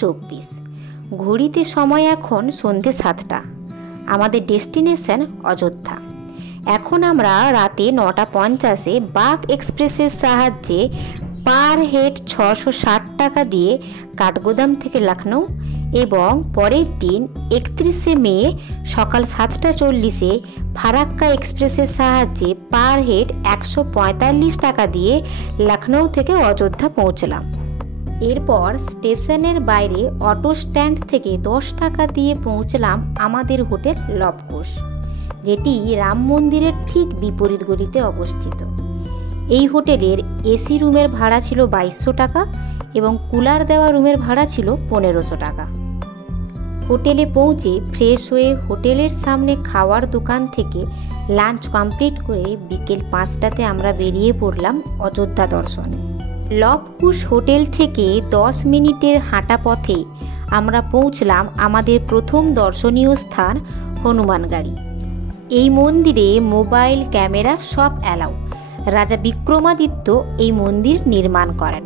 9:24। ঘড়িতে সময় এখন সন্ধে 7টা। আমাদের ডেস্টিনেশন অযোধ্যা। এখন আমরা রাতে 9:50 বাঘ এক্সপ্রেসের সাহায্যে পার হেড 660 টাকা দিয়ে কাঠগোদাম থেকে লখনৌ এবং পরের দিন 31শে মে সকাল 7:40 ফারাক্কা এক্সপ্রেসের সাহায্যে পার হেড 145 টাকা দিয়ে লখনৌ থেকে অযোধ্যা পৌঁছলাম। এরপর স্টেশনের বাইরে অটো স্ট্যান্ড থেকে 10 টাকা দিয়ে পৌঁছলাম আমাদের হোটেল লবকুশ, যেটি রাম মন্দিরের ঠিক বিপরীত গলিতে অবস্থিত। এই হোটেলের এসি রুমের ভাড়া ছিল 2200 টাকা এবং কুলার দেওয়া রুমের ভাড়া ছিল 1500 টাকা। হোটেলে পৌঁছে ফ্রেশ হয়ে হোটেলের সামনে খাওয়ার দোকান থেকে লাঞ্চ কমপ্লিট করে বিকেল 5টাতে আমরা বেরিয়ে পড়লাম অযোধ্যা দর্শনে। লবকুশ হোটেল থেকে 10 মিনিটের হাঁটা পথে আমরা পৌঁছলাম আমাদের প্রথম দর্শনীয় স্থান হনুমানগাড়ি। এই মন্দিরে মোবাইল ক্যামেরা সব অ্যালাউ। রাজা বিক্রমাদিত্য এই মন্দির নির্মাণ করেন।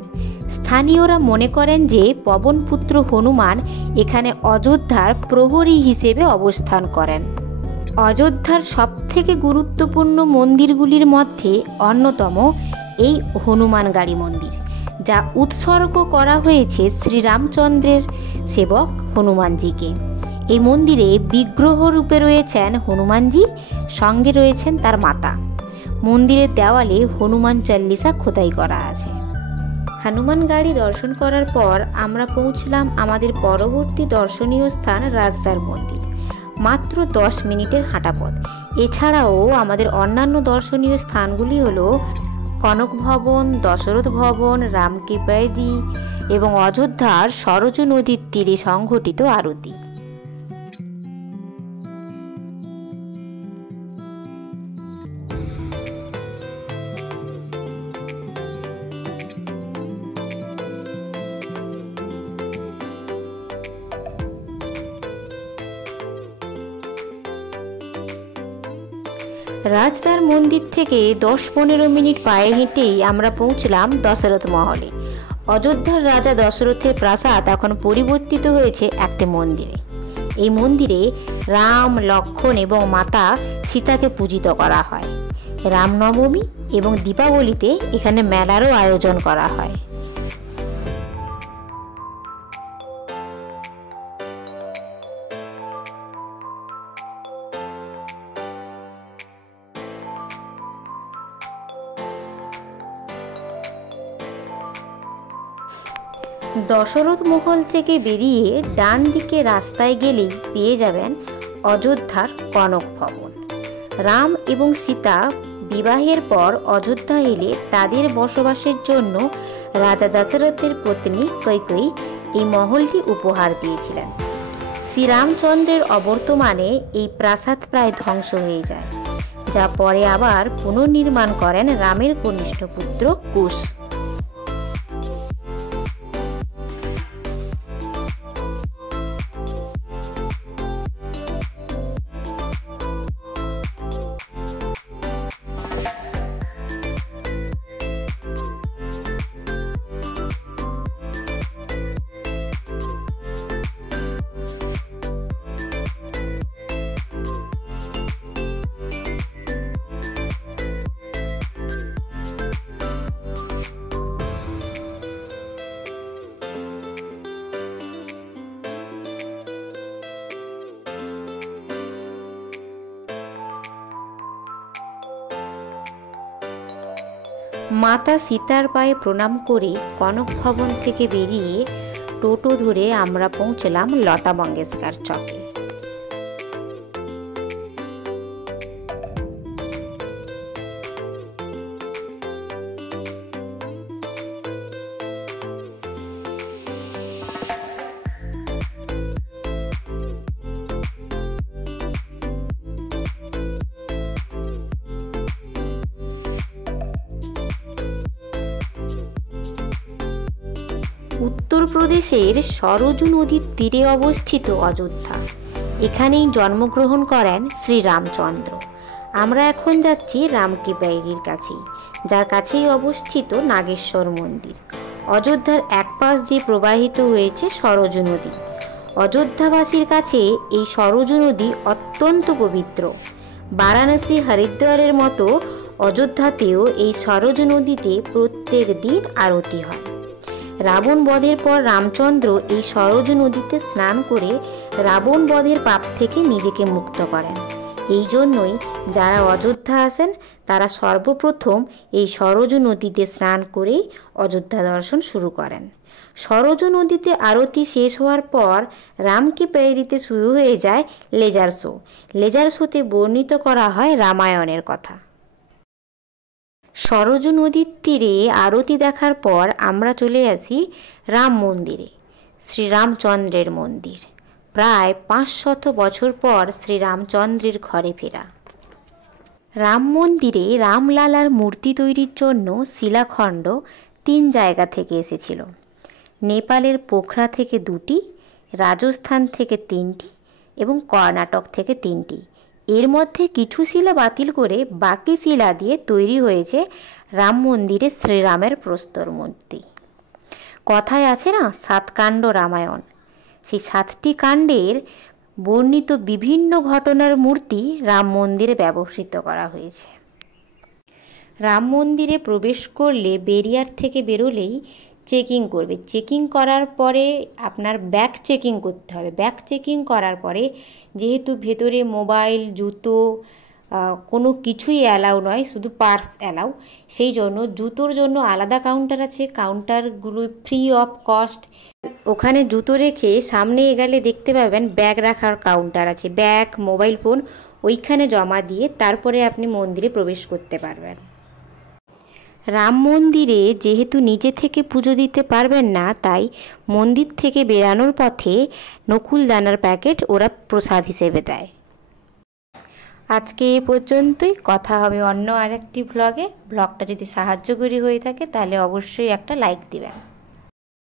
স্থানীয়রা মনে করেন যে পবনপুত্র হনুমান এখানে অযোধ্যার প্রহরী হিসেবে অবস্থান করেন। অযোধ্যার সবথেকে গুরুত্বপূর্ণ মন্দিরগুলির মধ্যে অন্যতম এই হনুমানগাড়ি মন্দির, যা উৎসর্গ করা হয়েছে শ্রীরামচন্দ্রের সেবক হনুমানজিকে। এই মন্দিরে বিগ্রহ রূপে রয়েছেন হনুমানজি, সঙ্গে রয়েছেন তার মাতা। মন্দিরের দেওয়ালে হনুমান চল্লিশা খোদাই করা আছে। হনুমান গাড়ি দর্শন করার পর আমরা পৌঁছলাম আমাদের পরবর্তী দর্শনীয় স্থান রাজদার মন্দির। মাত্র 10 মিনিটের হাঁটা পথ। এছাড়াও আমাদের অন্যান্য দর্শনীয় স্থানগুলি হলো কনক ভবন, দশরথ ভবন, রামকি বাইরি এবং অযোধ্যার সরজু নদীর তীরে সংঘটিত আরতি। রাজদার মন্দির থেকে 10-15 মিনিট পায়ে হেঁটেই আমরা পৌঁছলাম দশরথ মহলে। অযোধ্যার রাজা দশরথের প্রাসাদ এখন পরিবর্তিত হয়েছে একটি মন্দিরে। এই মন্দিরে রাম, লক্ষ্মণ এবং মাতা সীতাকে পূজিত করা হয়। রামনবমী এবং দীপাবলিতে এখানে মেলারও আয়োজন করা হয়। দশরথ মহল থেকে বেরিয়ে ডান দিকে রাস্তায় গেলেই পেয়ে যাবেন অযোধ্যার কনক ভবন। রাম এবং সীতা বিবাহের পর অযোধ্যা এলে তাদের বসবাসের জন্য রাজা দশরথের পত্নী কৈকেয়ী এই মহলটি উপহার দিয়েছিলেন। শ্রীরামচন্দ্রের অবর্তমানে এই প্রাসাদ প্রায় ধ্বংস হয়ে যায়, যা পরে আবার পুনর্নির্মাণ করেন রামের কনিষ্ঠ পুত্র কুশ। মাতা সীতার পায়ে প্রণাম করে কনক ভবন থেকে বেরিয়ে টোটো ধরে আমরা পৌঁছলাম লতা মঙ্গেশকর চকে। উত্তরপ্রদেশের সরজু নদীর তীরে অবস্থিত অযোধ্যা, এখানেই জন্মগ্রহণ করেন শ্রীরামচন্দ্র। আমরা এখন যাচ্ছি রামকি বাইরির কাছেই, যার কাছেই অবস্থিত নাগেশ্বর মন্দির। অযোধ্যার এক পাশ দিয়ে প্রবাহিত হয়েছে সরজু নদী। অযোধ্যাবাসীর কাছে এই সরজু নদী অত্যন্ত পবিত্র। বারাণসী হরিদ্বারের মতো অযোধ্যাতেও এই সরজু নদীতে প্রত্যেক দিন আরতি হয়। রাবণ বধের পর রামচন্দ্র এই সরজু নদীতে স্নান করে রাবণ বধের পাপ থেকে নিজেকে মুক্ত করেন। এই জন্যই যারা অযোধ্যা আসেন তারা সর্বপ্রথম এই সরজু নদীতে স্নান করেই অযোধ্যা দর্শন শুরু করেন। সরজু নদীতে আরতি শেষ হওয়ার পর রামকি পেরিতে শুরু হয়ে যায় লেজার শো। লেজার শোতে বর্ণিত করা হয় রামায়ণের কথা। সরজু নদীর তীরে আরতি দেখার পর আমরা চলে আসি রাম মন্দিরে, শ্রীরামচন্দ্রের মন্দির। প্রায় 500 বছর পর শ্রীরামচন্দ্রের ঘরে ফেরা। রাম মন্দিরে রামলালার মূর্তি তৈরির জন্য শিলাখণ্ড 3 জায়গা থেকে এসেছিল। নেপালের পোখরা থেকে 2টি, রাজস্থান থেকে 3টি এবং কর্ণাটক থেকে 3টি। এর মধ্যে কিছু শিলা বাতিল করে বাকি শিলা দিয়ে তৈরি হয়েছে রাম মন্দিরে শ্রীরামের প্রস্তর মূর্তি। কথায় আছে না 7 কাণ্ড রামায়ণ, সেই 7টি কাণ্ডের বর্ণিত বিভিন্ন ঘটনার মূর্তি রাম মন্দিরে ব্যবহৃত করা হয়েছে। রাম মন্দিরে প্রবেশ করলে ব্যারিয়ার থেকে বেরোলেই চেকিং করবে। চেকিং করার পরে আপনার ব্যাগ চেকিং করতে হবে। ব্যাগ চেকিং করার পরে যেহেতু ভেতরে মোবাইল, জুতো কোনো কিছুই অ্যালাউ নয়, শুধু পার্স অ্যালাউ, সেই জন্য জুতোর জন্য আলাদা কাউন্টার আছে। কাউন্টারগুলো ফ্রি অফ কস্ট। ওখানে জুতো রেখে সামনে এগেলে দেখতে পাবেন ব্যাগ রাখার কাউন্টার আছে। ব্যাগ, মোবাইল ফোন ওইখানে জমা দিয়ে তারপরে আপনি মন্দিরে প্রবেশ করতে পারবেন। রাম মন্দিরে যেহেতু নিজে থেকে পুজো দিতে পারবেন না, তাই মন্দির থেকে বেরানোর পথে নকুলদানার প্যাকেট ওরা প্রসাদ হিসেবে দেয়। আজকে এ পর্যন্তই। কথা হবে অন্য আরেকটি ব্লগে। ব্লগটা যদি সাহায্যকারী হয়ে থাকে তাহলে অবশ্যই একটা লাইক দিবেন।